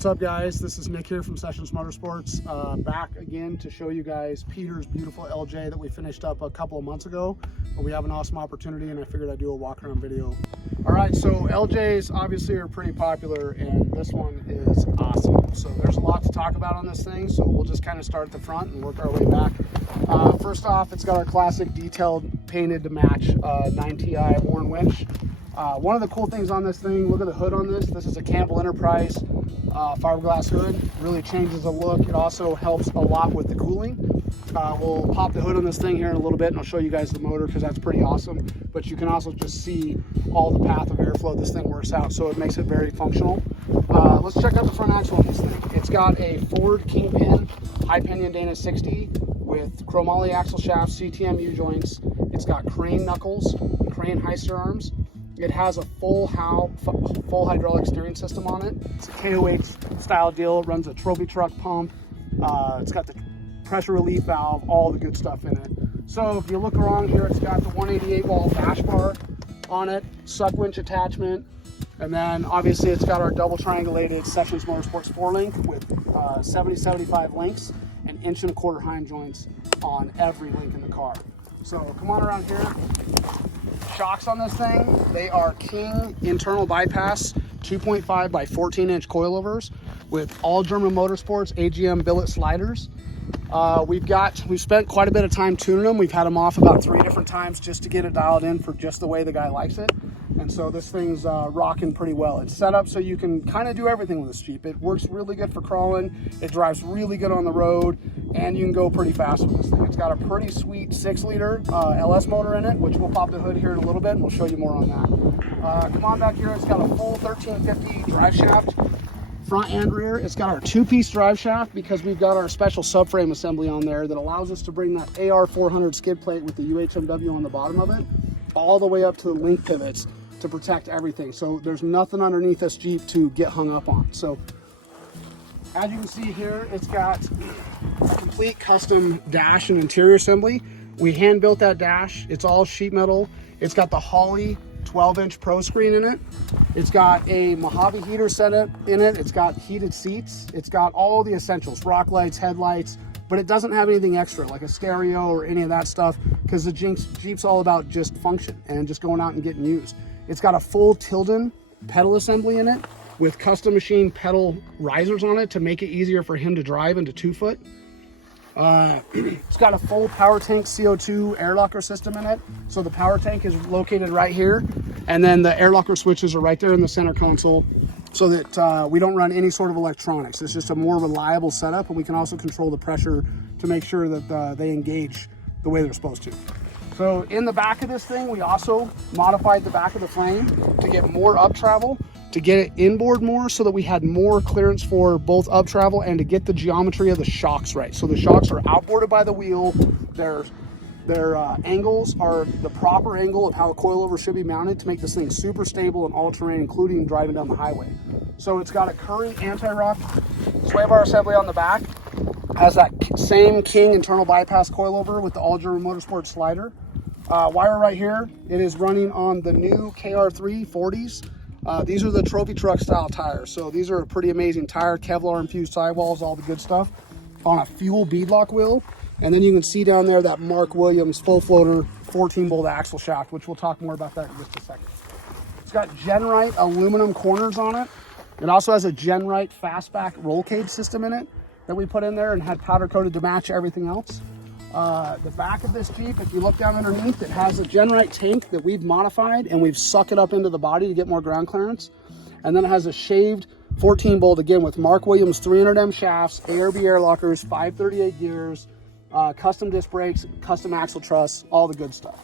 What's up, guys? This is Nick here from Sessions Motorsports, back again to show you guys Peter's beautiful LJ that we finished up a couple of months ago. But we have an awesome opportunity and I figured I'd do a walk around video. All right, so LJs obviously are pretty popular and this one is awesome. So there's a lot to talk about on this thing, so we'll just kind of start at the front and work our way back. First off, it's got our classic detailed painted to match 9TI Warren winch. One of the cool things on this thing, look at the hood on this. This is a Campbell Enterprise fiberglass hood. Really changes the look. It also helps a lot with the cooling. We'll pop the hood on this thing here in a little bit and I'll show you guys the motor because that's pretty awesome. But you can also just see all the path of airflow this thing works out, so it makes it very functional. Let's check out the front axle on this thing. It's got a Ford Kingpin high pinion Dana 60 with chromoly axle shafts, CTM U-joints. It's got crane knuckles, crane heister arms. It has a full hydraulic steering system on it. It's a KOH style deal. It runs a trophy truck pump. It's got the pressure relief valve, all the good stuff in it. So if you look around here, it's got the 188 wall dash bar on it, suck winch attachment, and then obviously it's got our double triangulated Sessions Motorsports 4-link with 70-75 links and 1.25" Heim joints on every link in the car. So come on around here. Shocks on this thing, they are King internal bypass 2.5 by 14-inch coilovers with all German Motorsports AGM billet sliders. We've spent quite a bit of time tuning them. We've had them off about 3 different times just to get it dialed in for just the way the guy likes it. And so this thing's rocking pretty well. It's set up so you can kind of do everything with this Jeep. It works really good for crawling. It drives really good on the road, and you can go pretty fast with this thing. It's got a pretty sweet 6-liter LS motor in it, which we'll pop the hood here in a little bit and we'll show you more on that. Come on back here. It's got a full 1350 drive shaft, front and rear. It's got our 2-piece drive shaft because we've got our special subframe assembly on there that allows us to bring that AR400 skid plate with the UHMW on the bottom of it all the way up to the link pivots to protect everything. So there's nothing underneath this Jeep to get hung up on. So as you can see here, it's got a complete custom dash and interior assembly. We hand built that dash. It's all sheet metal. It's got the Holley 12-inch Pro screen in it. It's got a Mojave heater setup in it. It's got heated seats. It's got all the essentials, rock lights, headlights, but it doesn't have anything extra like a stereo or any of that stuff because the Jeep's all about just function and just going out and getting used. It's got a full Tilden pedal assembly in it with custom machine pedal risers on it to make it easier for him to drive into 2-foot. It's got a full power tank CO2 air locker system in it. So the power tank is located right here. And then the air locker switches are right there in the center console so that we don't run any sort of electronics. It's just a more reliable setup, and we can also control the pressure to make sure that they engage the way they're supposed to. So in the back of this thing, we also modified the back of the frame to get more up travel, to get it inboard more so that we had more clearance for both up travel and to get the geometry of the shocks right. So the shocks are outboarded by the wheel. Their angles are the proper angle of how a coilover should be mounted to make this thing super stable and all-terrain, including driving down the highway. So it's got a Curry anti-rock sway bar assembly on the back. Has that same King internal bypass coilover with the all German Motorsports slider. Wire right here. It is running on the new KR3 40's. These are the trophy truck style tires. So these are a pretty amazing tire, Kevlar infused sidewalls, all the good stuff on a fuel beadlock wheel. And then you can see down there that Mark Williams full floater 14-bolt axle shaft, which we'll talk more about that in just a second. It's got Genrite aluminum corners on it. It also has a Genrite fastback roll cage system in it that we put in there and had powder coated to match everything else. The back of this Jeep, if you look down underneath, it has a Genrite tank that we've modified and we've sucked it up into the body to get more ground clearance. And then it has a shaved 14-bolt again with Mark Williams 300M shafts, ARB air lockers, 538 gears, custom disc brakes, custom axle truss, all the good stuff.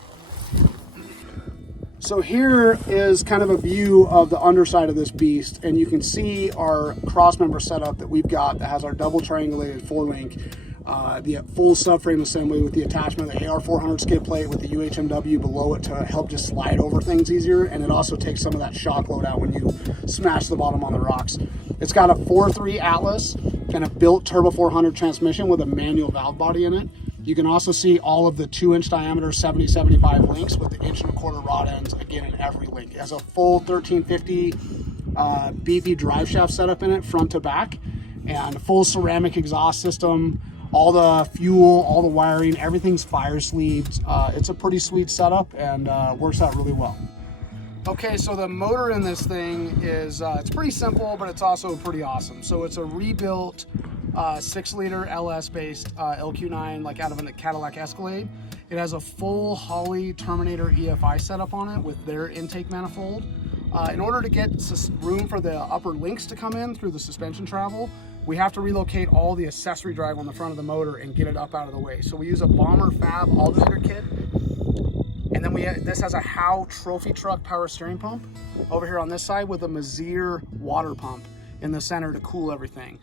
So here is kind of a view of the underside of this beast, and you can see our crossmember setup that we've got that has our double triangulated 4-link, the full subframe assembly with the attachment of the AR400 skid plate with the UHMW below it to help just slide over things easier, and it also takes some of that shock load out when you smash the bottom on the rocks. It's got a 4.3 Atlas and a built Turbo 400 transmission with a manual valve body in it. You can also see all of the 2-inch diameter 70-75 links with the 1.25" rod ends again in every link. It has a full 1350 beefy drive shaft setup in it, front to back, and full ceramic exhaust system. All the fuel, all the wiring, everything's fire sleeved. It's a pretty sweet setup and works out really well. Okay, so the motor in this thing is, it's pretty simple, but it's also pretty awesome. So it's a rebuilt 6-liter LS-based LQ9, like out of a Cadillac Escalade. It has a full Holley Terminator EFI setup on it with their intake manifold. In order to get room for the upper links to come in through the suspension travel, we have to relocate all the accessory drive on the front of the motor and get it up out of the way. So we use a Bomber Fab alternator kit. And then this has a Howe trophy truck power steering pump over here on this side with a Mazir water pump in the center to cool everything.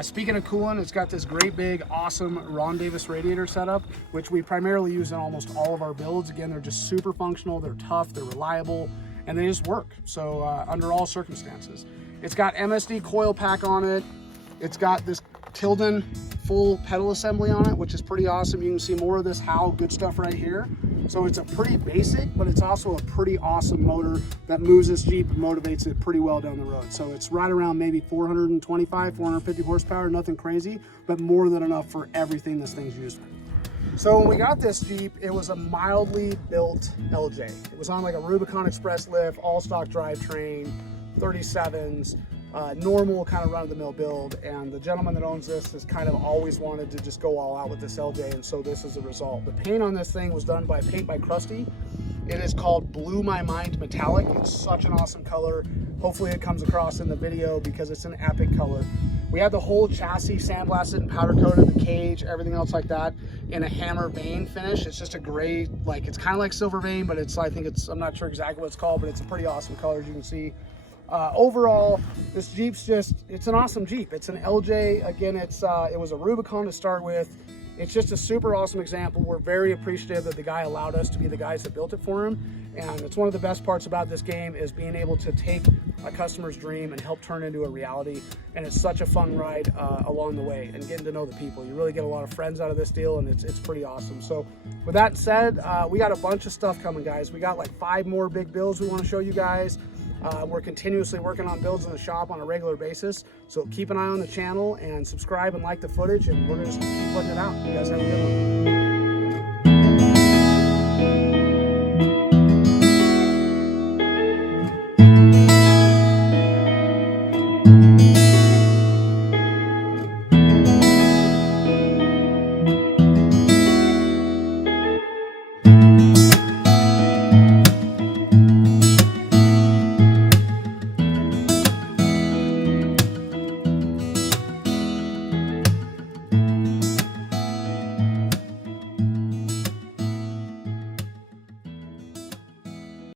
Speaking of cooling, it's got this great big awesome Ron Davis radiator setup, which we primarily use in almost all of our builds. Again, they're just super functional, they're tough, they're reliable, and they just work. So under all circumstances. It's got MSD coil pack on it. It's got this Tilden full pedal assembly on it, which is pretty awesome. You can see more of this Howe good stuff right here. So it's a pretty basic, but it's also a pretty awesome motor that moves this Jeep and motivates it pretty well down the road. So it's right around maybe 425, 450 horsepower, nothing crazy, but more than enough for everything this thing's used for. So when we got this Jeep, it was a mildly built LJ. It was on like a Rubicon Express lift, all stock drivetrain, 37s, normal kind of run-of-the-mill build, and the gentleman that owns this has kind of always wanted to just go all out with this LJ, and so this is the result. The paint on this thing was done by Paint by Krusty. It is called Blew My Mind Metallic. It's such an awesome color. Hopefully it comes across in the video because it's an epic color. We had the whole chassis sandblasted and powder coated, the cage, everything else like that, in a hammer vein finish. It's just a gray, like, it's kind of like silver vein, but it's, I think it's, I'm not sure exactly what it's called, but it's a pretty awesome color, as you can see. Overall, this Jeep's just, it's an awesome Jeep. It's an LJ. Again, it was a Rubicon to start with. It's just a super awesome example. We're very appreciative that the guy allowed us to be the guys that built it for him. And it's one of the best parts about this game is being able to take a customer's dream and help turn it into a reality. And it's such a fun ride along the way and getting to know the people. You really get a lot of friends out of this deal, and it's pretty awesome. So with that said, we got a bunch of stuff coming, guys. We got like 5 more big builds we want to show you guys. We're continuously working on builds in the shop on a regular basis, so keep an eye on the channel and subscribe and like the footage, and we're going to keep putting it out. You guys have a good one.